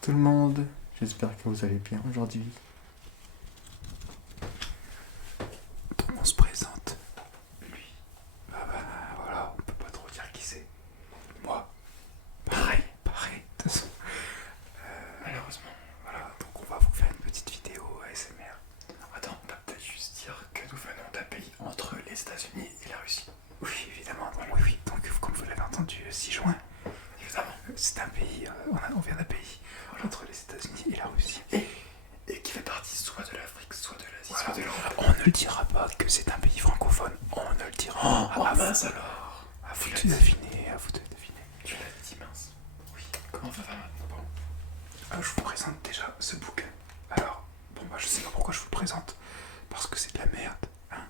tout le monde, j'espère que vous allez bien aujourd'hui. Donc on se présente. Lui. Voilà, on peut pas trop dire qui c'est. Moi. Pareil. De toute façon. Malheureusement. Voilà, donc on va vous faire une petite vidéo ASMR. Attends, on va peut-être juste dire que nous venons d'un pays entre les États-Unis et la Russie. Oui, évidemment. Oui. Donc comme vous l'avez entendu, 6 juin. Évidemment. C'est un pays, on vient d'un pays entre les États-Unis et la Russie. Et qui fait partie soit de l'Afrique, soit de l'Asie, soit de l'Europe. On ne le dira pas que c'est un pays francophone. On ne le dira pas. Mince alors. À vous de deviner. Tu l'as dit, mince. Oui. Comment on va faire maintenant? Bon. Je vous présente déjà ce bouquin. Alors, je sais pas pourquoi je vous le présente. Parce que c'est de la merde. Hein.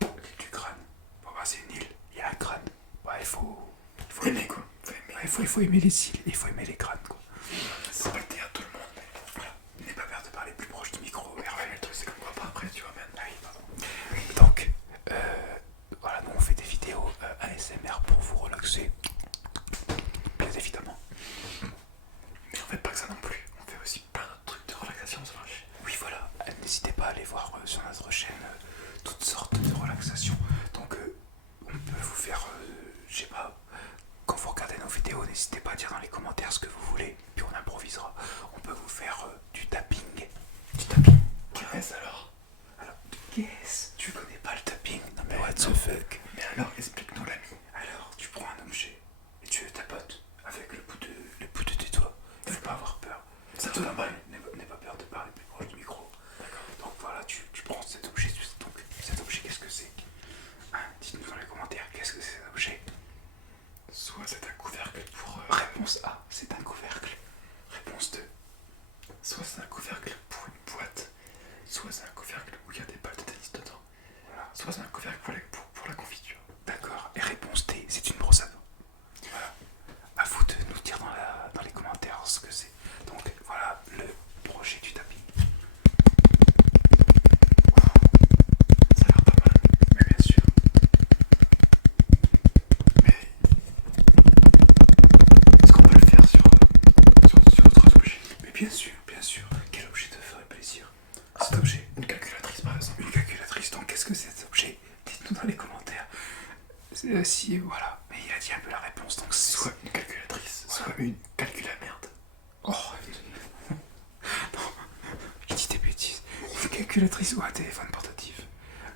L'île du crâne. C'est une île. Il y a un crâne. Il faut aimer quoi. Il faut aimer les îles. Il faut aimer les crânes quoi. C'est pas le théâtre tout le monde. Mais voilà. N'aie pas peur de parler plus proche du micro. Hervé, le truc c'est comme quoi pas après tu vois même. Ah oui, pardon. Donc, voilà, nous on fait des vidéos ASMR pour vous relaxer. Bien évidemment. Mais on fait pas que ça non plus. On fait aussi plein d'autres trucs de relaxation sur la chaîne. Oui, voilà. N'hésitez pas à aller voir sur notre chaîne toutes sortes de relaxations. Donc, on peut vous faire, je sais pas, quand vous regardez nos vidéos, n'hésitez pas à dire dans les commentaires ce que vous voulez, puis on improvisera. On peut vous faire du tapping. Du tapping? Qu'est-ce alors? Qu'est-ce? Tu connais pas le tapping? Non mais what the fuck? Mais alors, explique-nous l'ami. Alors, tu prends un objet et tu le tapotes avec le bout de tes doigts. Il faut pas avoir peur. Ça te va mal. N'aie pas peur de parler plus proche du micro. D'accord. Donc voilà, tu prends cet objet. Donc cet objet, qu'est-ce que c'est? Dites-nous dans les commentaires, qu'est-ce que c'est cet objet? Soit c'est un couvercle pour... Réponse A, c'est un couvercle. Réponse 2. Soit c'est un couvercle pour une boîte. Soit c'est un couvercle où il y a des balles de tennis dedans. Voilà. Soit c'est un couvercle pour la confiture. D'accord. Et réponse D, c'est une brosse à dents. Voilà. À vous de nous dire dans les commentaires ce que c'est. Donc voilà le projet du tapis. Ça a l'air pas mal. Mais bien sûr. Mais est-ce qu'on peut le faire sur d'autres objets? Mais bien sûr. Quel objet te ferait plaisir? Cet objet? Une calculatrice par exemple. Une calculatrice, donc qu'est-ce que c'est cet objet? Dites-nous dans les commentaires. Si, voilà. Mais il a dit un peu la réponse, donc soit une calculatrice, voilà. Soit une calcula-merde. Oh, non, je dis des bêtises. Une calculatrice ou un téléphone portatif.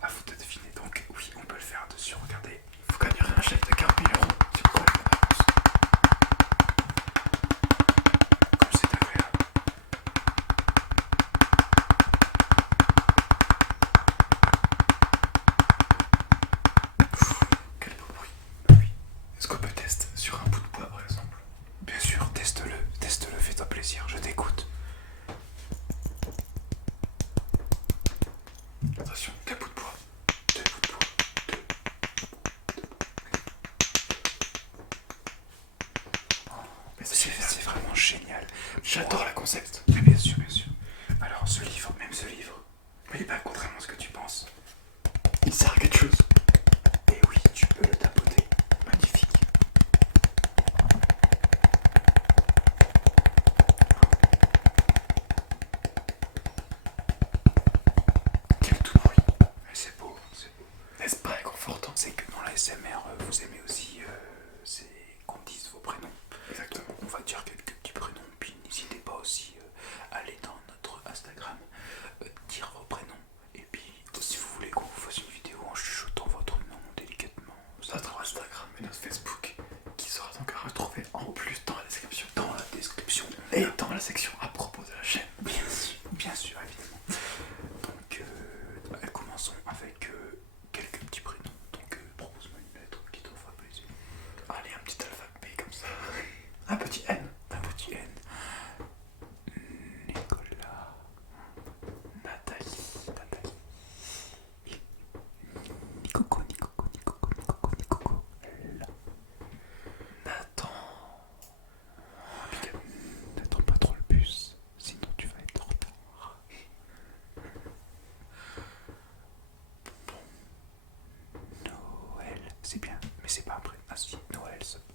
À vous de deviner, donc oui, on peut le faire dessus, regardez. Il faut gagner un chèque de 40 000 euros. C'est quoi la réponse? Comme c'est agréable. Quel beau bruit. Oui. Est-ce qu'on peut tester sur un bout de bois par exemple? Bien sûr, teste-le, fais-toi plaisir, je t'écoute. Attention, 2 bouts de bois. 2 bouts de bois. C'est vraiment génial. J'adore le concept. Mais bien sûr. Alors ce livre, oui, contrairement à ce que tu penses, il sert à quelque chose. Et oui, tu peux le tapoter. Magnifique. Quel tout bruit. Mais c'est beau. N'est-ce pas réconfortant? C'est que dans la SMR, vous aimez aussi qu'on dise vos prénoms. Exactement. On va dire quelques petits prénoms, puis n'hésitez pas aussi à aller dans notre Instagram, dire vos prénoms. Et puis, si vous voulez qu'on vous fasse une vidéo en chuchotant votre nom délicatement, notre Instagram et notre Facebook, qui sera donc à retrouver en plus dans la description. Et dans la section à propos de la chaîne. Bien sûr, évidemment. Donc, commençons avec quelques petits prénoms. Donc, propose-moi une lettre qui te fera plaisir. Allez, un petit alphabet comme ça. Un petit N. Nicolas. Nathalie. Nicoco. Là. Nathan. N'attends pas trop le bus, sinon tu vas être en retard. Noël, c'est bien, mais c'est pas après. Ah si, Noël, ça peut.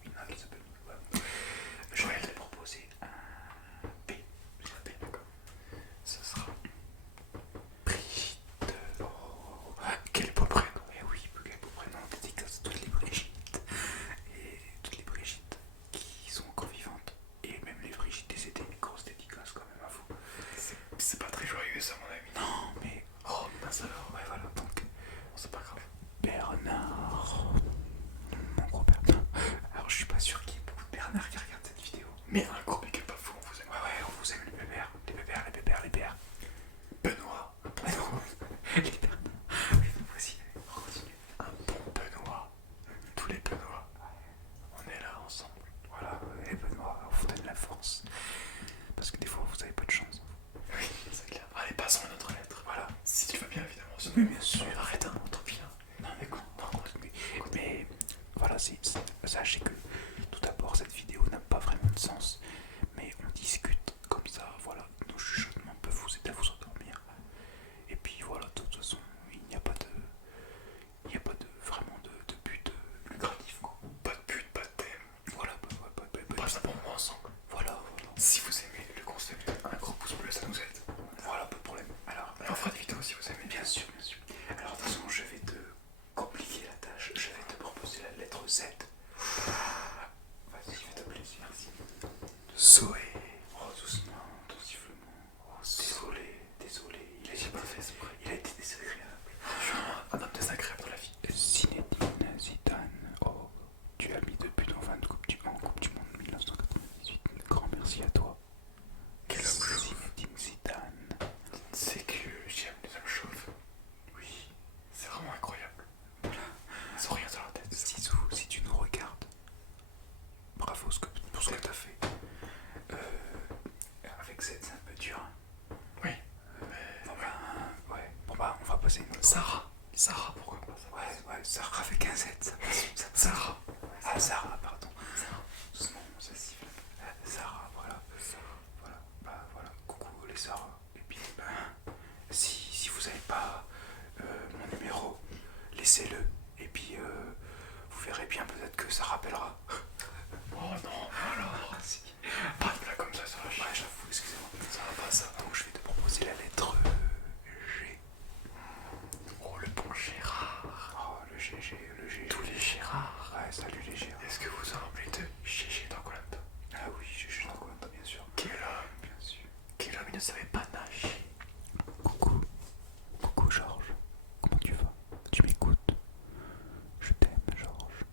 sachez que tout d'abord cette vidéo n'a pas vraiment de sens, mais on discute comme ça, voilà, nos chuchotements peuvent vous aider à vous endormir. Et puis voilà, de toute façon, il n'y a pas de vraiment de but lucratif, quoi. Pas de but, pas de thème. Voilà, Passe un bon moment ensemble. voilà. Si vous aimez le concept, un gros pouce bleu, ça nous aide. Voilà, pas de problème. Alors, Et on fera des vidéos si vous aimez. bien sûr, bien sûr. Alors, de toute façon, je vais te compliquer la tâche. Je vais te proposer la lettre Z. Vas-y, fais-toi plaisir. Merci. Zoé. Oh, doucement, ton sifflement. Oh, désolé. Il a été désagréable. Je suis un homme désagréable dans la vie. Zinedine Zidane. Oh, tu as mis 2 buts en fin de Coupe du Monde 1998. Grand merci à toi. Quel homme chauve. Zinedine Zidane. C'est que j'aime les hommes chauves. Oui, c'est vraiment incroyable. Ils ont rien sur leur tête. Zizou, si tu nous regardes, bravo pour ce que tu as fait. Avec Z, c'est un peu dur. Oui. Bon bah, on va passer une autre. Sarah, pourquoi pas ça? Ouais, Sarah avec un Z, ça passe. Sarah. Ah, Sarah, pardon. Doucement, ça siffle. Sarah, voilà. Voilà, bah voilà. Coucou les Sarah. Et puis, si vous n'avez pas mon numéro, laissez-le. Et puis, vous verrez bien peut-être que ça rappellera. Oh non, alors. Pas de blague comme ça va chier. Ouais, j'avoue, excusez-moi. Ça va pas ça. Donc, je vais te proposer la lettre G. Oh, le bon Gérard. Oh, le GG. Tous les Gérards. Ouais, salut les Gérard. Est-ce que vous en rappelez de GG dans Koh-Lanta? Ah oui, GG dans Koh-Lanta, bien sûr. Quel homme, Bien sûr. quel homme, il ne savait pas nager. Coucou Georges. Comment tu vas? Tu m'écoutes? Je t'aime, Georges.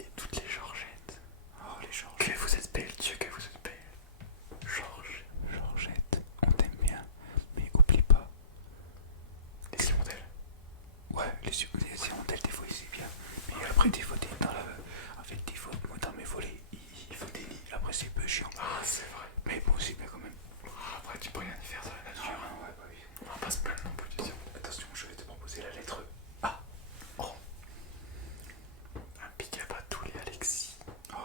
Et toutes les Georgettes. Oh, les Georges. Que vous êtes belle, Dieu, que vous êtes belle. Georges. Georgette, on t'aime bien, mais oublie pas. Les hirondelles. Ouais, les hirondelles, des fois, c'est bien. Mais après, des fois, en fait, des fois, moi, dans mes volets, il faut des nids. Après, c'est un peu chiant. Ah, c'est vrai. Mais bon, c'est bien quand même. Après, tu peux rien y faire dans la nature. Ah, ouais, bah oui. On va pas se plaindre non plus, tu sais. Attention, je vais te proposer la lettre A. Oh. Un big up à tous les Alexis. Oh,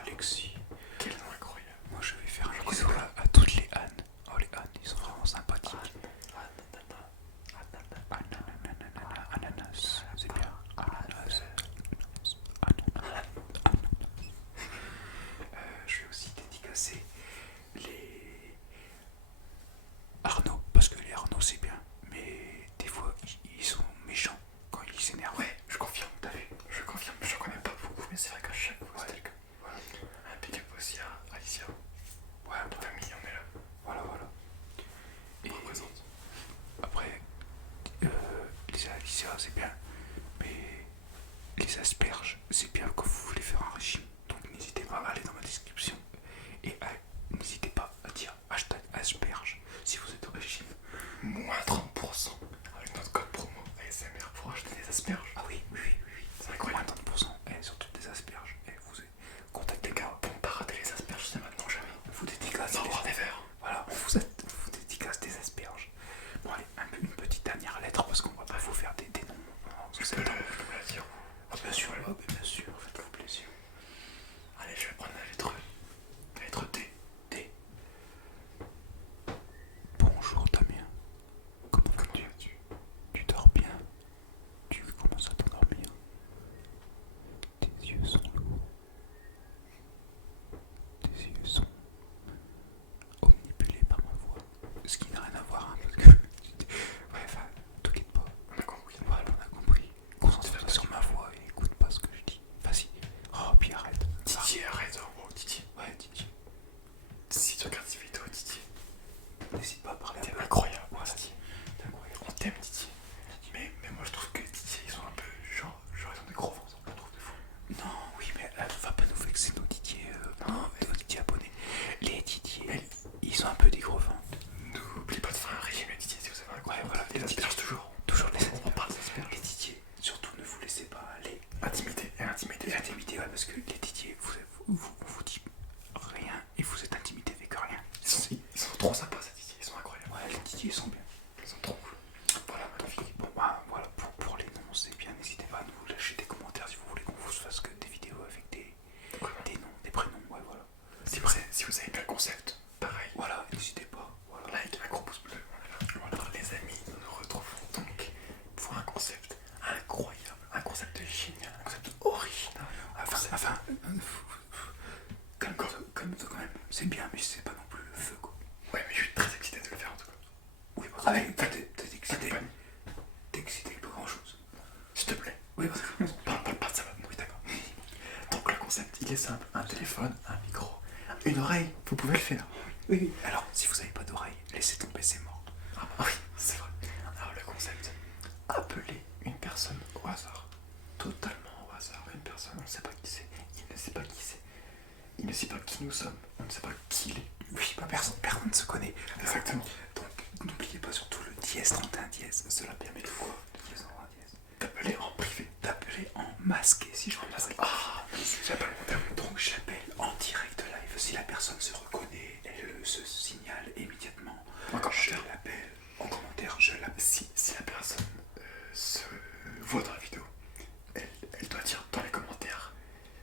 Alexis. Quel nom incroyable. Moi, je vais faire un bisou à toutes les Anne. Oh, les Anne, ils sont vraiment sympathiques. Ananas, c'est bien. Ananas. Je vais aussi dédicacer les Arnaud, parce que les Arnaud c'est bien, mais des fois ils sont méchants quand ils s'énervent. Ouais, je confirme, t'as vu? Je confirme, je connais pas beaucoup, mais c'est vrai qu'à chaque fois, c'est le cas. Voilà. Un big up aussi à Alicia. Ouais, La famille, on est là. voilà. Et On représente. après, les Alicia c'est bien, mais les asperges c'est bien quand vous voulez faire un régime. Donc n'hésitez pas à aller dans ma description et n'hésitez pas à dire hashtag asperges si vous êtes au régime. Moins 30% avec notre code promo ASMR pour acheter des asperges. Ah oui. C'est incroyable. Moins 30% et surtout des asperges. Et vous contactez Les gars, pour ne pas rater les asperges, c'est maintenant jamais. on vous dédicace Au revoir des des verres. Voilà, on vous dédicace des asperges. Bon allez, une petite dernière lettre parce qu'on va pas vous faire des noms. Je peux la dire. Ah, bien sûr, faites-vous plaisir. Allez, je vais prendre la lettre D. D. Bonjour Damien. Comment vas-tu? Tu dors bien? Tu commences à t'endormir? Tes yeux sont lourds. Tes yeux sont omnibulés par ma voix. Ce qui n'a rien à voir, hein, parce que... Ouais, enfin, t'inquiète pas. On a compris. Voilà, on a compris. Concentre-toi sur ma voix et écoute pas ce que je dis. Vas-y. Oh, puis arrête. Didier, arrête. Oh, Didier. Ouais, Didier. Si tu regardes cette vidéo, Didier, N'hésite pas à parler. t'es incroyable. Voilà. Didier. T'es incroyable. On t'aime, Didier. Mais moi, je trouve que Didier, ils sont un peu genre ils ont des gros ventres. Je trouve de fou. Non, oui, mais va pas nous vexer nos Didier, nos Didier abonnés. Les Didier, ils ont un peu des gros ventres. N'oublie pas de faire un régime, Didier, si vous avez un gros Ouais, ventre. voilà, Les asperges toujours. Toujours les On asperges. parle des asperges. Les Didier, surtout ne vous laissez pas aller. Intimider et intimider. Intimidé, ouais, parce que les Didier, on vous dit rien et vous êtes intimidé avec rien. Ils sont trop sympas, ces Didier. Ils sont incroyables. Ouais, les Didier sont bien. Ils sont trop cool. Voilà, magnifique. Bon, bah voilà, pour les noms, c'est bien. N'hésitez pas à nous lâcher des commentaires si vous voulez qu'on vous fasse que des vidéos Calme-toi quand même. C'est bien, mais c'est pas non plus le feu, quoi. Ouais, mais je suis très excité de le faire en tout cas. Oui, parce Allez, que t'es excité. T'es excité avec pas grand chose. S'il te plaît. Oui, parce que. Parle pas de ça maintenant. Oui, d'accord. Donc le concept, il est simple. Un téléphone, un micro, une oreille. Vous pouvez le faire. Oui. Alors, si vous avez pas d'oreille, laissez tomber, c'est mort. Ah oui, c'est vrai. Alors le concept, appeler une personne au hasard. Totalement au hasard. Une personne, on ne sait pas qui c'est. Il ne sait pas qui c'est. Il ne sait pas qui nous sommes. On ne sait pas qui il est. Oui, bah personne ne se connaît. Exactement. Donc, n'oubliez pas surtout le dièse 31 dièse. Cela permet de quoi? Dièse 31 dièse. D'appeler en privé. D'appeler en masqué, si je peux dire. Ah, j'ai pas le bon terme. Donc, j'appelle en direct live. Si la personne se reconnaît, elle se signale immédiatement. Je l'appelle en commentaire. Je l'appelle. Si la personne se voit dans la vidéo, elle doit dire dans les commentaires,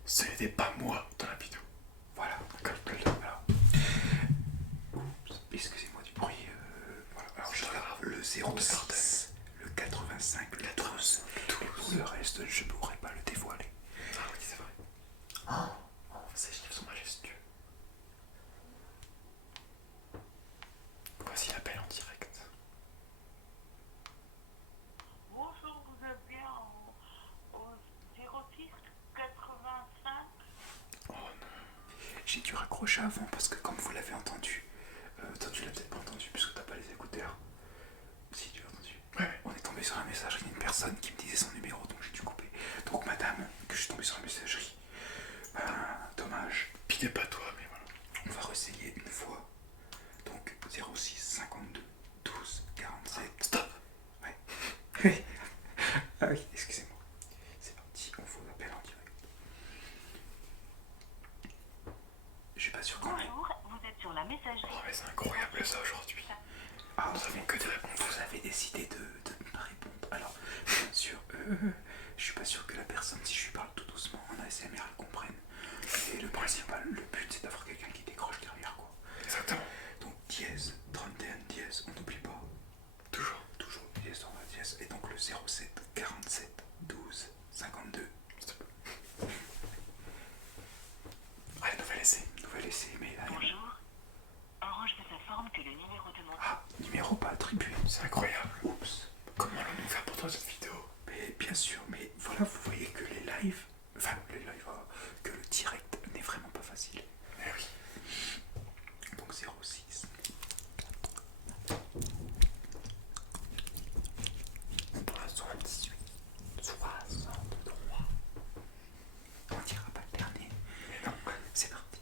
ce n'était pas moi dans la vidéo. Voilà. Alors, oups, excusez-moi du bruit. Voilà. Alors, je regarde le 06, le 85, le 12. Et pour le reste, je ne pourrais pas le dévoiler. Ah oui, c'est vrai. Oh, ces chiffres sont majestueux. Voici l'appel en direct. Bonjour, vous êtes bien au 06 85. Oh non. J'ai dû raccrocher avant parce que comme vous l'avez entendu, toi tu l'as peut-être pas entendu puisque t'as pas les écouteurs. Si tu l'as entendu. Ouais. On est tombé sur la messagerie d'une personne qui me disait son numéro, donc j'ai dû couper. Donc madame, que je suis tombé sur la messagerie. Dommage. Pitié pas toi, mais voilà. On va réessayer une fois. Donc 06 52 12 47. Stop. Ouais. Oui. Ah oui, excusez-moi. C'est parti, on vous appelle en direct. Je suis pas sûr qu'on ait. Bonjour, vous êtes sur la messagerie. Oh mais c'est incroyable ça aujourd'hui. Ah, Nous avons que des réponses. vous avez décidé de me répondre. Alors, bien sûr, je suis pas sûr que la personne, si je lui parle tout doucement en ASMR, elle comprenne. Et le principal, le but, c'est d'avoir quelqu'un qui décroche derrière, quoi. Exactement. Donc, dièse, 31 dièse, on n'oublie pas. Toujours. Toujours dièse, on va dièse. Et donc, le 07 47 12 52. Stop. Allez, nouvel essai. Nouvel essai, mais là, Bonjour. Orange vous informe que le numéro demandé. ah, numéro pas attribué. C'est incroyable. Oups. Comment allons-nous faire pour toi cette vidéo? Mais bien sûr, mais voilà, vous voyez que les lives, que le direct n'est vraiment pas facile. Eh oui. Donc 06. Pour la 78. 63. On dira pas le dernier. Mais non. C'est parti.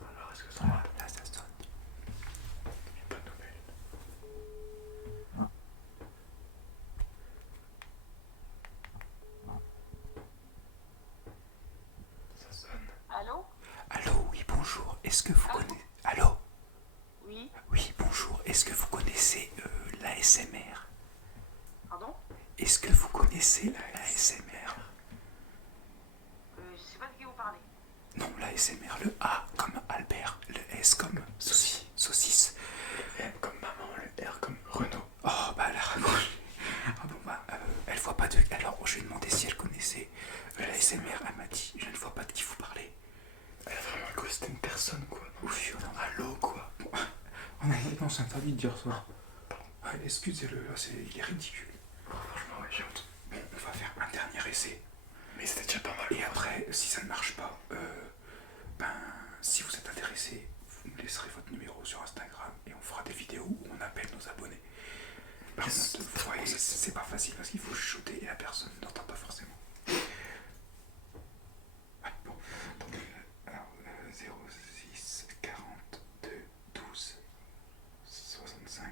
Alors est-ce que ça Voilà, va? là ça sonne. Il n'y a pas de nouvelles. Ça sonne. Allô? Allô, oui, bonjour. Est-ce que vous connaissez... Allô? Oui. Oui, bonjour. Est-ce que vous connaissez l'ASMR? Pardon? Est-ce que vous connaissez l'ASMR? Je sais pas de qui vous parlez. Non, l'ASMR, le A comme Albert, le S comme saucisse. Le M comme maman, le R comme Renault. Oh, bah là, ah bon, bah, elle voit pas de... Alors, je lui ai demandé si elle connaissait l'ASMR, elle m'a dit, je ne vois pas de qui vous parlez. Elle a vraiment ghosté une personne quoi. Ouf, Allô quoi. non, c'est interdit de dire ça. Ouais, excusez-le, là, il est ridicule. Franchement ouais, j'ai honte. Bon, on va faire un dernier essai. Mais c'était déjà pas mal. Et après, si ça ne marche pas, si vous êtes intéressé, vous me laisserez votre numéro sur Instagram et on fera des vidéos où on appelle nos abonnés. Par contre, vous voyez, c'est pas facile parce qu'il faut chuchoter et la personne n'entend pas forcément. Ouais, bon. Donc, alors, 06 42 12 65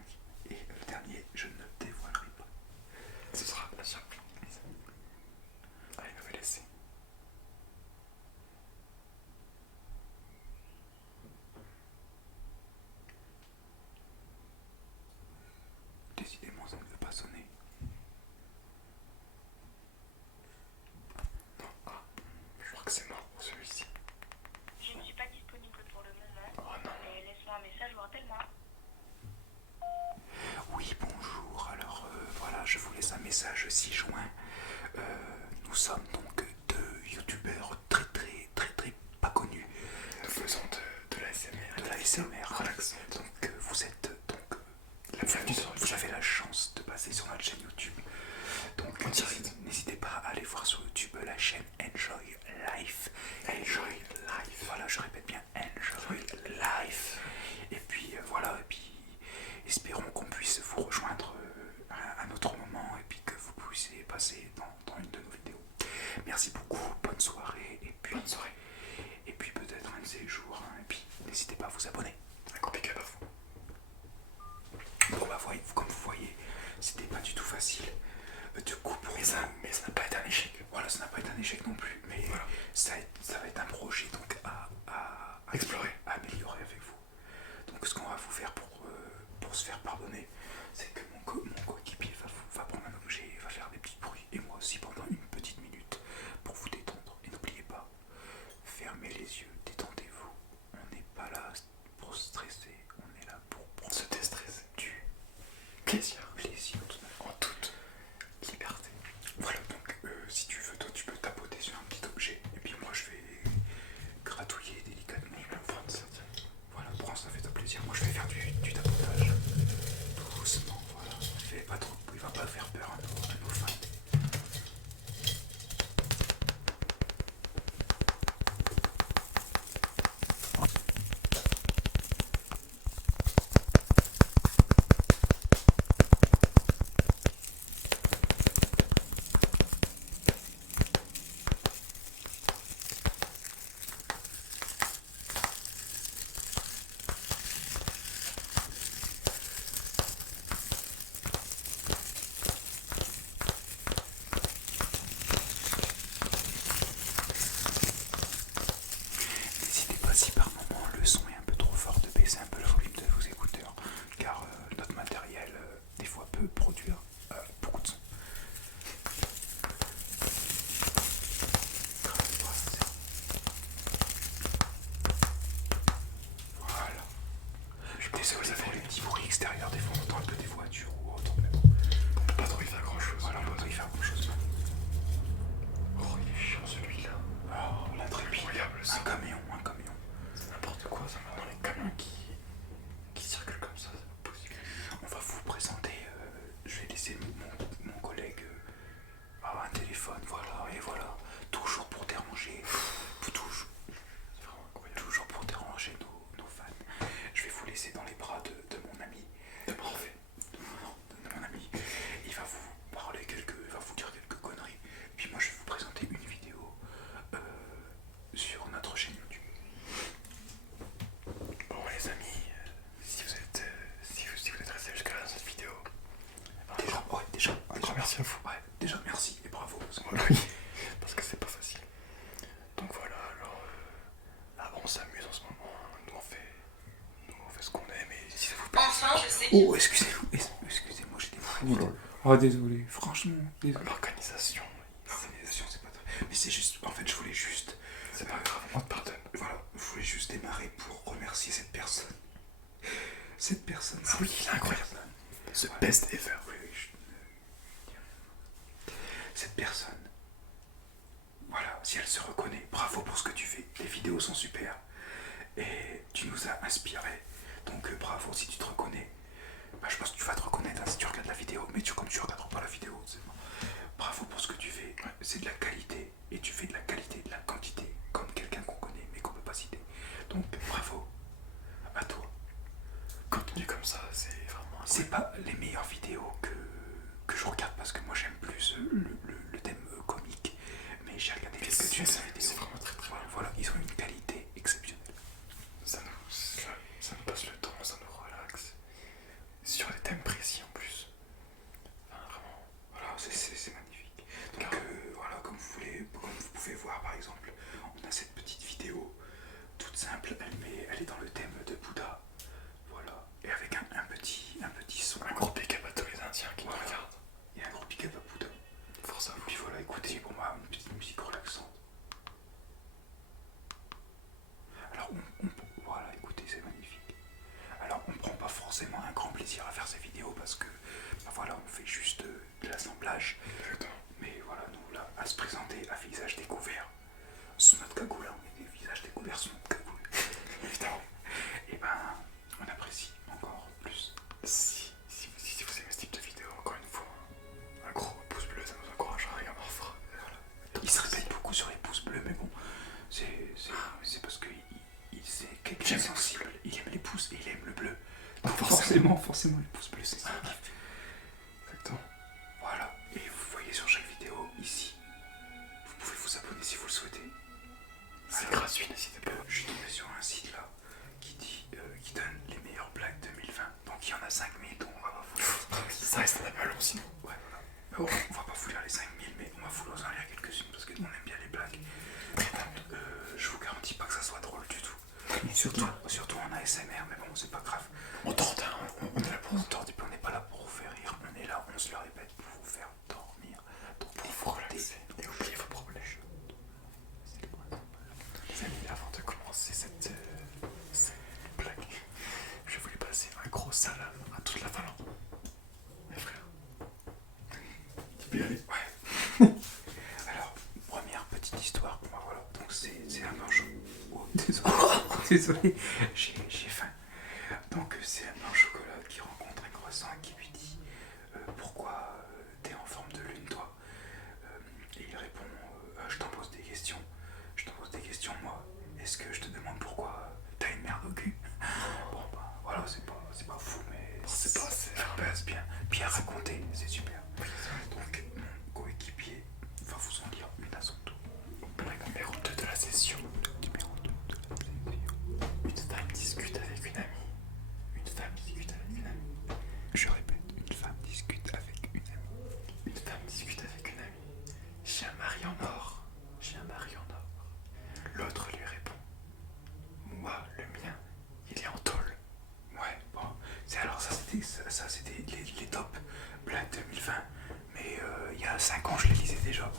et le dernier, je ne dévoilerai pas. Ce sera la surprise. Allez, nouvel essai. Décidément, ça ne veut pas sonner. message 6 juin. Nous sommes donc deux youtubeurs très pas connus. Nous faisons de l'ASMR. De l'ASMR. Relax. Donc vous êtes donc bienvenue sur vous avez la chance de passer sur notre chaîne YouTube. Donc n'hésitez pas à aller voir sur YouTube la chaîne Enjoy Life. Enjoy Life. Voilà, je répète bien Enjoy Life. Et puis voilà, et puis espérons qu'on puisse vous rejoindre à un autre moment et puis que vous puissiez passer dans une de nos vidéos. Merci beaucoup, bonne soirée et puis bonne soirée. Et puis peut-être un de ces jours, hein, et puis n'hésitez pas à vous abonner. Un gros big up à vous. Bon bah comme vous voyez, c'était pas du tout facile. Du coup pour mais ça n'a pas été un échec. Voilà, ça n'a pas été un échec non plus, mais voilà. ça va être un projet donc à explorer, à améliorer avec vous. Donc ce qu'on va vous faire pour se faire pardonner, c'est que mon coéquipier va prendre un objet et va faire des petits bruits, et moi aussi pendant une petite minute pour vous détendre. Et n'oubliez pas, fermez les yeux, détendez-vous. On n'est pas là pour stresser, on est là pour se déstresser. Du plaisir en toute liberté. Voilà, donc si tu veux, toi tu peux tapoter sur un petit objet, et puis moi je vais gratouiller délicatement. Je vais me prendre ça, tiens. Voilà, prends, ça fait plaisir. Moi je vais faire du tapotage. Doucement, voilà. Fais pas trop, il va pas faire peur à nos fans. N'hésitez pas si par moment le son est un peu trop fort de baisser un peu le volume de vos écouteurs, car notre matériel des fois peut produire beaucoup de son. Voilà. Je suis désolé pour les petits bruits extérieurs, des fois on entend un peu des voitures ou autre, mais bon. On peut pas trop y faire grand chose. Voilà, on peut pas y faire grand chose. Oh, il est chiant celui-là. Oh, l'intrépide. Incroyable ça. Un camion. C'est n'importe quoi ça maintenant, les camions qui circulent comme ça, c'est pas possible. On va vous présenter, je vais laisser mon collègue avoir un téléphone, voilà, et voilà. Toujours pour déranger, toujours. C'est vraiment incroyable. Toujours pour déranger nos fans. Je vais vous laisser dans les bras de mon ami. C'est parfait. De mon ami. Il va vous parler il va vous dire quelques conneries. Puis moi je vais vous présenter une vidéo sur notre chaîne YouTube. Bon les amis, si vous êtes restés jusqu'à la fin de cette vidéo, Déjà, un grand merci à vous. Ouais, déjà merci et bravo. Oui, parce que c'est pas facile. Donc voilà, alors on s'amuse en ce moment, nous on fait ce qu'on aime et si ça vous plaît. Enfin, je sais. Oh, excusez-moi, j'ai des bruits. Oh, désolé, franchement, désolé. L'organisation, L'organisation, c'est pas très. Mais c'est juste, en fait, je voulais juste. c'est pas grave, on te pardonne. Voilà, je voulais juste démarrer pour remercier cette personne. Cette personne. Ah oui, il est incroyable. The best ever. Oui, cette personne. Voilà, si elle se reconnaît, bravo pour ce que tu fais. Les vidéos sont super. Et tu nous as inspiré. Donc bravo si tu te reconnais. Bah, je pense que tu vas te reconnaître hein, si tu regardes la vidéo. Mais comme tu regarderas pas la vidéo, c'est bon. Bravo pour ce que tu fais. C'est de la qualité. Et tu fais de la qualité, de la quantité. Comme quelqu'un qu'on connaît mais qu'on peut pas citer. Donc bravo à toi. Continue comme ça, c'est vraiment C'est pas les meilleures vidéos que je regarde parce que moi j'aime plus le thème comique. Mais j'ai regardé quelques-unes de vidéos. C'est vraiment très très bien. Voilà, ils ont une qualité exceptionnelle. Ça nous passe le temps, ça nous relaxe. Sur des thèmes précis en plus. Enfin, vraiment. Voilà, c'est magnifique. Donc voilà, comme vous pouvez voir par exemple, on a cette petite vidéo toute simple, elle est dans le thème de Bouddha. Voilà, et avec un petit son. Un gros big up à tous les Indiens qui nous regardent. Il y a un gros big up à Bouddha. Force à Et vous. puis voilà, écoutez pour moi une petite musique relaxante. Alors voilà, écoutez, c'est magnifique. Alors on prend pas forcément un grand plaisir à faire ces vidéos parce que bah voilà, on fait juste de la assemblage. Mais voilà, nous là, à se présenter à visage découvert sous notre cagoule, hein, on est des visages découverts sous notre cagoule, évidemment. Et ben, on apprécie encore plus. Si vous aimez ce type de vidéo, encore une fois, un gros pouce bleu, ça nous encouragera à en fera. Il se répète beaucoup sur les pouces bleus, mais bon, c'est parce que c'est quelqu'un sensible. Il aime les pouces et il aime le bleu. Donc forcément les pouces bleus, c'est ça. Exactement. Voilà, et vous voyez sur chaque vidéo ici, vous pouvez vous abonner si vous le souhaitez. C'est gratuit, n'hésitez pas. Je suis tombé sur un site là qui donne les meilleures blagues 2020. Donc il y en a 5000, donc on va pas vous lire. Ça reste un appel long sinon. Ouais, voilà. On va pas vous lire les 5000, mais on va vous en lire quelques-unes parce qu'on aime bien les blagues. Je vous garantis pas que ça soit drôle du tout. Surtout en ASMR, mais bon, c'est pas grave. On tente, hein, on est là pour On tente, et puis on n'est pas là pour vous faire rire, on est là, on se le répète, pour vous faire dormir. Donc pour vous relaxer et oublier vos problèmes. Les amis, avant de commencer cette blague, je voulais passer un gros salam à toute la Finlande. Mes frères. Tu peux y aller? Ouais. Alors, première petite histoire, voilà, donc c'est un pain chaud. Oh, désolé, j'ai faim. Donc c'est un pain au chocolat qui rencontre un croissant et qui lui dit pourquoi t'es en forme de lune toi, et il répond je t'en pose des questions, moi, est-ce que je te demande pourquoi t'as une merde au cul? Bon bah voilà, c'est pas fou, mais ça passe bien raconté, c'est super. Donc mon coéquipier va vous en lire une à son tour. Blague numéro 2 de la session. Une femme discute avec une amie. Une femme discute avec une amie. Je répète, une femme discute avec une amie. Une femme discute avec une amie. J'ai un mari en or. J'ai un mari en or. L'autre lui répond. Moi, le mien, il est en tôle. Ouais, bon, ça c'était les top Black 2020, mais il y a 5 ans je les lisais déjà.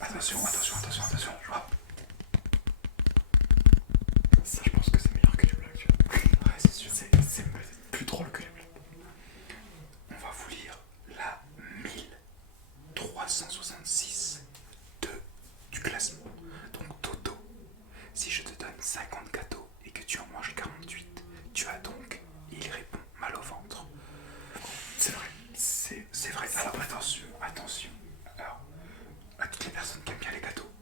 Attention, hop. Ça, je pense que c'est meilleur que les blagues. Ouais, c'est sûr. C'est plus drôle que les blagues. On va vous lire la 1366 du classement. Donc Toto, si je te donne 50 gâteaux et que tu en manges 48, tu as donc, il répond, mal au ventre. C'est vrai. C'est vrai. Alors attention. Alors, à toutes les personnes qui aiment bien les gâteaux,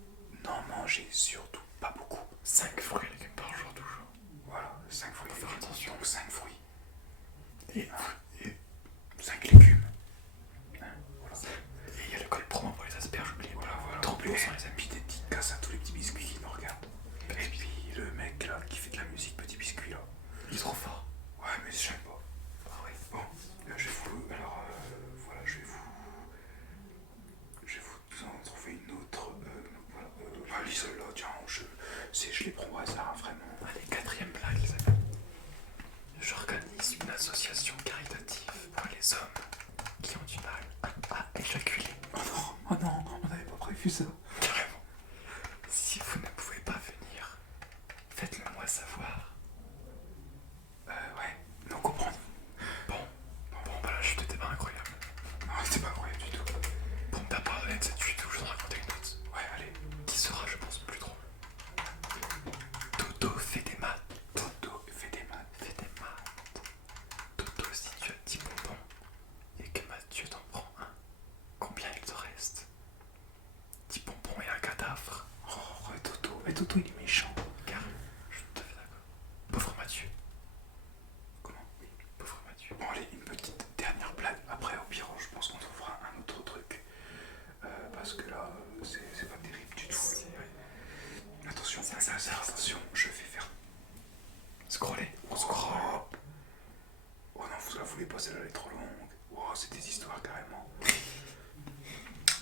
n'en mangez surtout pas beaucoup. 5 fruits et légumes par jour, toujours. Voilà, 5 fruits. Faut faire attention. Donc 5 fruits. Et 5 légumes. Voilà. Et il y a le code promo pour les asperges, oubliez pas. Voilà. 30% les amis. Puis des petites casses à tous les petits biscuits qui nous regardent. Et puis le mec là qui fait de la musique, petit biscuit là. Il est trop fort. Ouais, mais j'aime pas. Ah ouais. Bon, je vais vous. Alors, voilà, je vais vous en trouver une autre. Voilà, lisez-la, tiens, je les prends au hasard, vraiment. Allez, 4ème blague, les amis. J'organise une association caritative pour les hommes qui ont du mal à éjaculer. Oh non, on n'avait pas prévu ça. Carrément. Si vous ne pouvez pas venir, faites-le moi savoir. Ouais, non comprendre. Bon, bah là, je suis peut-être pas incroyable. Non, c'était pas vrai du tout. Pour me faire pardonner de cette chute, je vais en raconter une autre. Ouais, allez. Qui sera, je pense, plus drôle. Toto fait des maths. Toto fait des maths. Toto, si tu as 10 bonbons et que Mathieu t'en prend un, combien il te reste? 10 bonbons et un cadavre. Oh, Toto. Mais Toto, il est méchant. Car, je suis tout à fait d'accord. Pauvre Mathieu. Comment? Oui, pauvre Mathieu. Bon, allez, une petite dernière blague. Après, au pire, je pense qu'on fera un autre truc. Parce que là, c'est pas terrible du tout. Attention, attention, je vais faire. Scroller. On scroll. Oh non, vous la voulez pas, celle-là elle est trop longue. Oh, c'est des histoires carrément.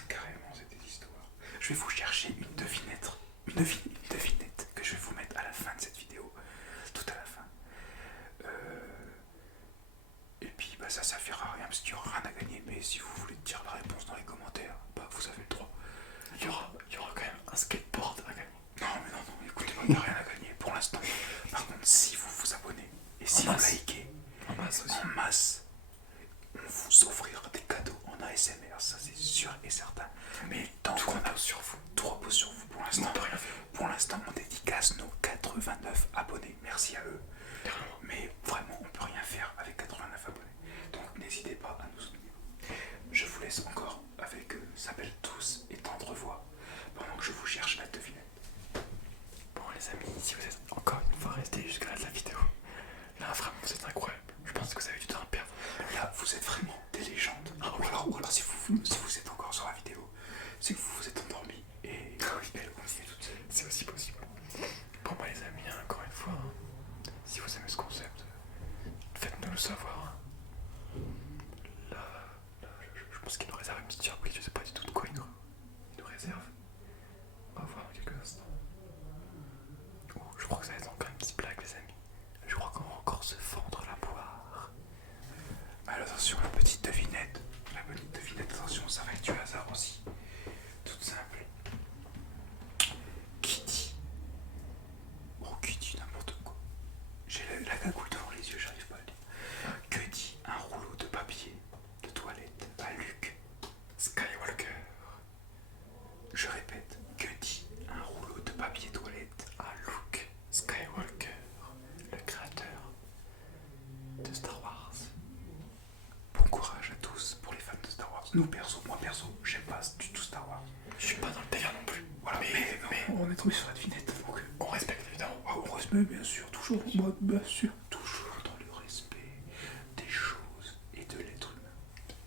Carrément, c'est des histoires. Je vais vous chercher une devinette. Une devinette que je vais vous mettre à la fin de cette vidéo. Tout à la fin. Et puis, bah, ça servira à rien parce qu'il n'y aura rien à gagner. Mais si vous voulez dire la réponse dans les commentaires, bah, vous avez le droit. Il y aura quand même un skateboard à gagner. Non, écoutez-moi, il n'y a rien à gagner pour l'instant. Par contre, si vous vous abonnez et si vous likez en masse aussi. en masse, on vous offrira des cadeaux en ASMR. sûr et certain. Mais tant tout qu'on a repose sur vous. tout repose sur vous pour On l'instant. peut rien faire. Pour l'instant, on dédicace nos 89 abonnés. Merci à eux. Mais vraiment, on peut rien faire avec 89 abonnés. Donc n'hésitez pas à nous soutenir. Je vous laisse encore avec sa belle douce et tendre voix pendant que je vous cherche la devinette. Bon les amis, si vous êtes encore une fois restés jusqu'à la de la vidéo, là vraiment vous êtes incroyable. Je pense que vous avez du temps à perdre. Là, vous êtes vraiment des légendes. Ou alors si vous êtes encore sur la vidéo, c'est que vous vous êtes endormi et elle continue toute seule. C'est aussi possible. Pour moi les amis, encore une fois, si vous aimez ce concept, faites-nous le savoir. Là, je pense qu'il nous réserve une petite surprise, je sais pas du tout de quoi il nous réserve. On va voir dans quelques instants. Oh, je crois que ça va être encore une petite blague les amis. Je crois qu'on va encore se fendre la poire. Alors attention, la petite devinette. Attention, ça va être du hasard aussi. Toute simple. Qui dit n'importe quoi. J'ai la cagouille devant les yeux, j'arrive pas à le dire. Que dit un rouleau de papier de toilette à Luke Skywalker. Je répète, que dit un rouleau de papier toilette À Luke Skywalker, le créateur de Star Wars. Bon courage à tous pour les fans de Star Wars. Moi perso, j'aime pas du tout Star Wars. Je suis pas dans le délire non plus. Voilà, mais on est tombé sur la devinette. Donc, on respecte évidemment. on respecte bien sûr, toujours dans le respect des choses et de l'être humain.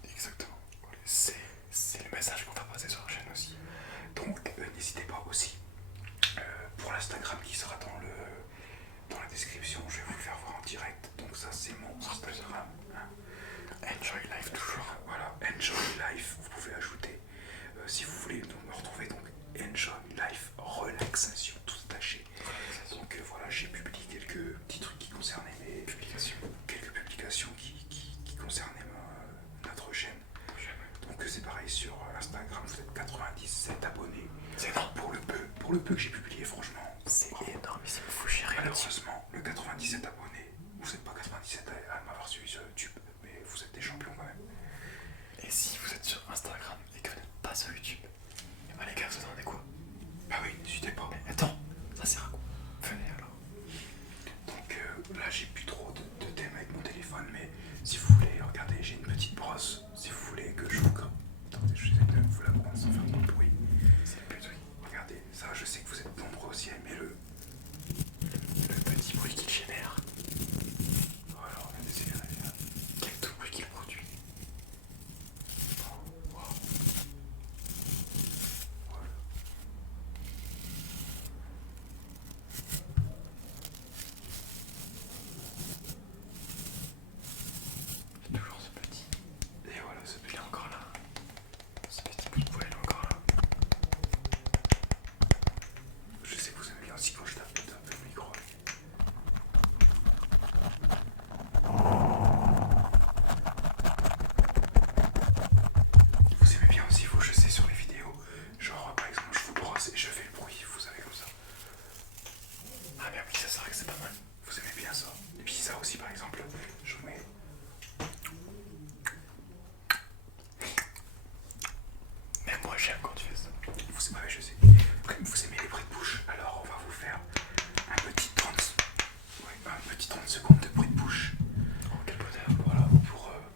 Exactement. C'est le message qu'on va passer sur la chaîne aussi. Donc n'hésitez pas aussi pour l'Instagram qui sera dans la description, je vais vous le faire voir en direct. Donc ça c'est mon Instagram. Enjoy life toujours. Voilà, Enjoy Life, vous pouvez ajouter si vous voulez me retrouver, donc Enjoy Life Relaxation, tout attaché. Donc voilà, j'ai publié quelques petits trucs qui concernaient mes publications, quelques publications qui concernaient notre chaîne. Donc c'est pareil sur Instagram, vous êtes 97 abonnés. C'est énorme. Pour le peu que j'ai publié, franchement, C'est énorme, il faut gérer. malheureusement, le 97 abonnés, vous n'êtes pas 97 à m'avoir suivi sur YouTube, mais vous êtes des champions quand même. Et si vous êtes sur Instagram et que vous n'êtes pas sur YouTube, bah les gars, vous attendez quoi? Bah oui, n'hésitez pas. Mais attends, ça sert à quoi? Venez alors. Donc là, j'ai plus trop de thèmes avec mon téléphone, mais si vous voulez, regardez, j'ai une petite brosse. Si vous voulez que je vous gratte. Attendez, je vais de vous la prendre sans faire trop de bruit. C'est le but, oui. Regardez, ça, je sais que vous êtes nombreux aussi à aimer le petit bruit qu'il génère. Voilà, regardez, c'est bien agréable. Quel tout bruit qu'il produit. Oh, wow. Voilà. Toujours ce petit. Et voilà, ce Il est encore là. Ce petit bout de poil est encore là. je sais que vous aimez bien aussi quand je tape le micro. Vous aimez bien aussi, vous, je sais, sur les vidéos. Genre, par exemple, je vous brosse et je fais le bruit, vous savez, comme ça. Ah mais oui, ça c'est vrai que c'est pas mal. Vous aimez bien ça. Et puis ça aussi, par exemple, je vous mets... Même moi j'aime quand tu fais ça. Ouais, je sais. Vous aimez les bruits de bouche, alors on va vous faire un petit 30 secondes de bruit de bouche. Oh quel bonheur. Voilà,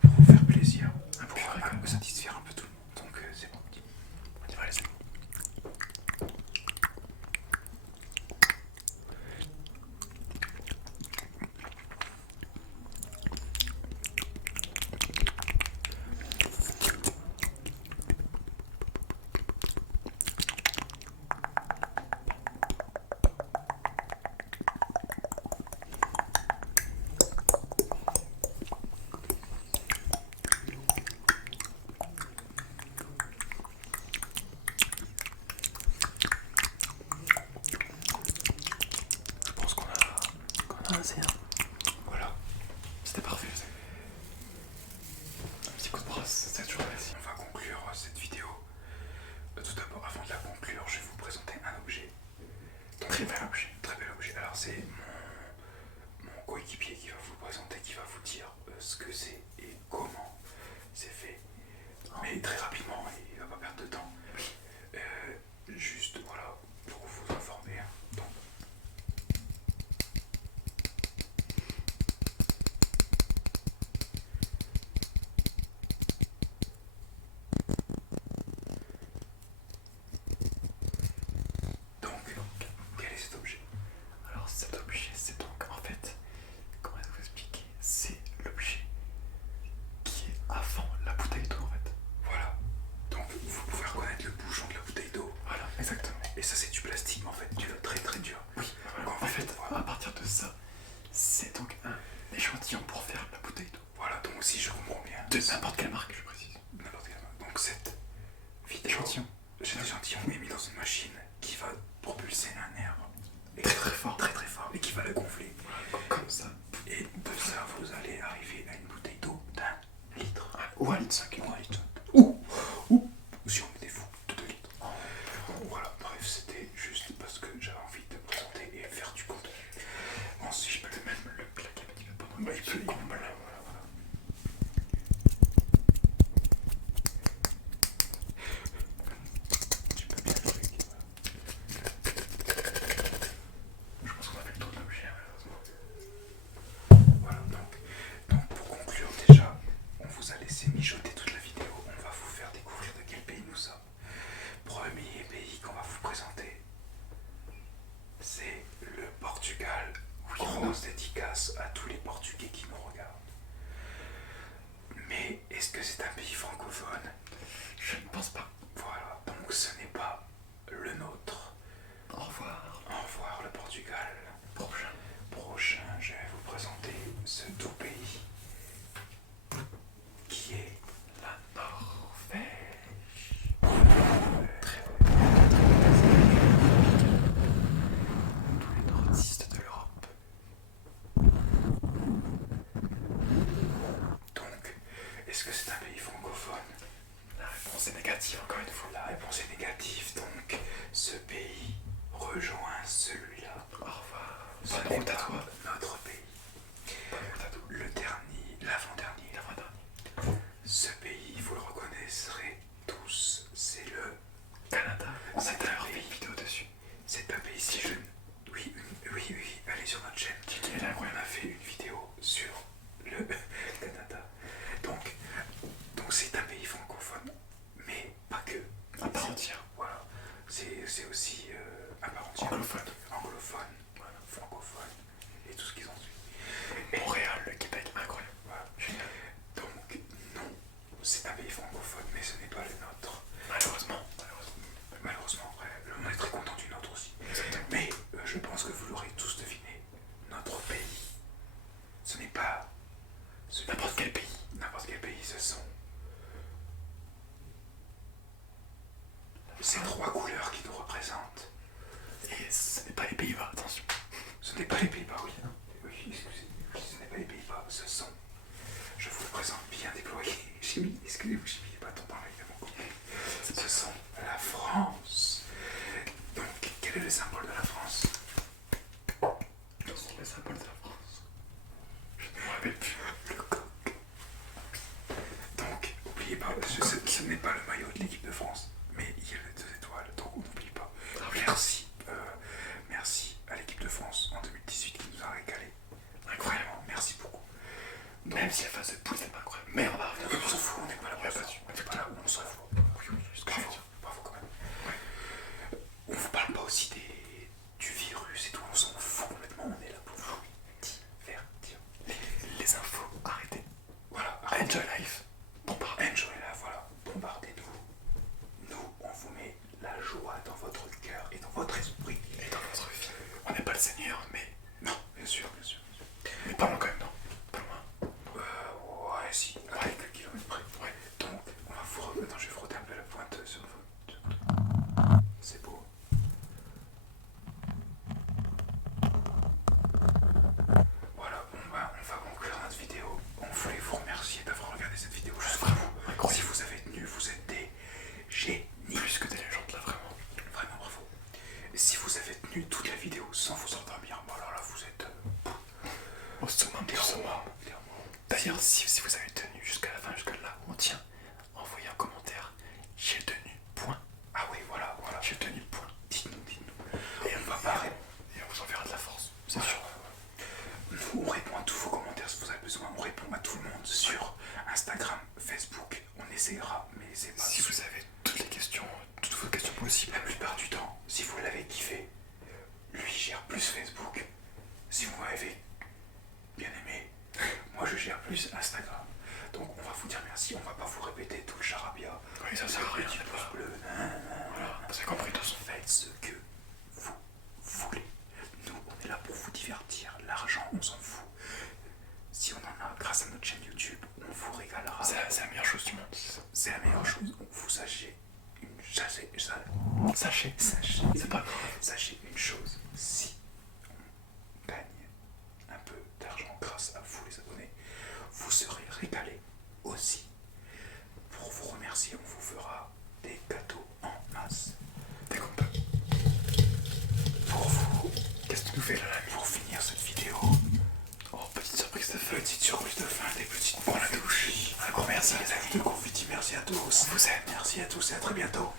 pour vous faire plaisir, pour satisfaire un peu tout le monde. Donc c'est parti. On y va les amis. Je pense qu'on a assez. Hein. Voilà, C'était parfait. Un petit coup de brosse, c'est toujours facile. on va conclure cette vidéo. Tout d'abord, avant de la conclure, je vais vous présenter un objet. Très bel objet. Très bel objet. Alors c'est mon coéquipier qui va vous le présenter, qui va vous dire ce que c'est et comment c'est fait. Mais très rapidement, il va pas vidéo. J'ai des échantillons mis dans une machine qui va propulser un air très très fort et qui va le gonfler. Comme ça. Et de ça, vous allez arriver à une bouteille d'eau d'1 litre. Ou 1,5 litre. Ou 1 litre. Ou si on met des fous de 2 litres. Voilà, bref, c'était juste parce que j'avais envie de présenter et faire du contenu. Ensuite, je peux même le claquer un petit peu pendant que il peut. Voilà. Tu peux bien le truc. Je pense qu'on a fait le tour de l'objet, malheureusement. Voilà, donc pour conclure déjà, on vous a laissé mijoter toute la vidéo, on va vous faire découvrir de quel pays nous sommes. Premier pays qu'on va vous présenter, c'est le Portugal. Grosse dédicace à tous les Portugais qui nous regardent. Mais est-ce que c'est un pays francophone? Je ne pense pas. Voilà, donc ce n'est pas le nôtre. Au revoir. Au revoir le Portugal. Prochain, je vais vous présenter ce doux pays qui est La Norvège. Tous les nordistes de l'Europe. donc. Est-ce que c'est un pays francophone? La réponse est négative, encore une fois. La réponse est négative, donc ce pays rejoint celui-là. Au revoir. Ce Bonne n'est route à pas toi. notre pays. Bonne route à toi. Le dernier, l'avant-dernier. Ce pays, vous le reconnaîtrez tous, c'est le Canada. C'est C'est un un pays. vidéo dessus. C'est un pays si jeune. Oui, allez sur notre chaîne. Il est incroyable. On a fait une vidéo sur le Canada. Donc c'est un pays francophone, mais pas que. À part entière. Voilà. C'est aussi à part entière. Anglophone, voilà, francophone et tout ce qui s'ensuit. Montréal, le Québec, incroyable. Voilà. Donc non, c'est un pays francophone, mais ce n'est pas le nôtre. Malheureusement. Malheureusement, on est très content du nôtre aussi. Exactement. Mais je pense que vous l'aurez tous deviné. Notre pays, ce n'est pas N'importe quel pays. n'importe quel pays, ce sont ces 3 couleurs qui nous représentent. Et ce n'est pas les Pays-Bas, attention. Ce n'est pas les Pays-Bas, oui. Oui, excusez, ce n'est pas les Pays-Bas, ce sont. Je vous le présente bien déployé. Excusez-moi, j'ai mis les bâtons dans l'œil de mon côté. Ce sont la France. Donc, quel est le symbole de la France? C'est le symbole de la France. Je ne me rappelle plus. Le coq. Donc, n'oubliez pas, ce n'est pas le maillot de l'équipe de France, mais il y a les 2 étoiles, donc on n'oublie pas. Merci à l'équipe de France en 2018 qui nous a régalé. Incroyable. Merci beaucoup. Même si la phase de poule, c'est pas incroyable. Mais on va revenir. On s'en fout, on n'est pas là. On n'est pas là où on s'en fout. Bravo. Bravo quand même. On vous parle pas aussi du virus et tout, on s'en fout complètement, on est là pour vous divertir. Les infos, arrêtez. Voilà, Enjoy life. enjoy là, voilà, bombardez-nous. Nous, on vous met la joie dans votre cœur et dans votre esprit. Et dans votre vie. On n'est pas le Seigneur, mais. Non, bien sûr. Mais pas loin quand même, non. Pas loin. Ouais, si, à quelques kilomètres près. Ouais. Donc, on va vous. Attends, je vais frotter un peu la pointe sur votre. C'est beau. Voilà, on va conclure notre vidéo. On voulait vous remercier d'avoir regardé cette vidéo jusqu'au bout. Si vous avez tenu, vous êtes des génies. Plus que des légendes là, vraiment. Vraiment bravo. Si vous avez tenu toute la vidéo sans vous endormir, bon alors là vous êtes Au summum du summum. D'ailleurs, si vous avez tenu jusqu'à la fin, jusqu'à là où on tient, envoyez un commentaire. J'ai tenu, point. Ah oui, voilà. J'ai tenu, point. Dites-nous. Et on va pas. Et on vous enverra de la force, c'est sûr. Nous, on répond à tous vos commentaires si vous avez besoin. On répond à tout le monde sur Instagram, Facebook. On essaiera, mais c'est pas. Si vous avez toutes les questions, toutes vos questions possibles. La plupart du temps, si vous l'avez kiffé, lui gère plus Facebook. Si vous m'avez bien aimé, moi je gère plus Instagram. Donc on va vous dire merci, on va pas vous répéter tout le charabia. Oui, ça sert à rien. Petit pouce bleu. Voilà, vous avez compris tous. Faites ce que vous voulez. Nous, on est là pour vous divertir. L'argent, on s'en fout. Si on en a grâce à notre chaîne YouTube, on vous régalera. C'est la meilleure chose du monde, c'est ça. C'est la meilleure chose. Vous sachez une Non, Sachez, sachez, c'est pas grave. sachez une chose, si on gagne un peu d'argent grâce à vous les abonnés, vous serez régalés aussi. Pour vous remercier, on vous fera des cadeaux en masse. Dès qu'on peut. Pour vous, Qu'est-ce que tu nous fais là, l'ami? pour finir cette vidéo, Oh, petite surprise de feu. petite surprise de fin, des petites Pour la douche. Un gros merci, les amis. de confetti, merci à tous. On vous aime. Merci à tous et à très bientôt.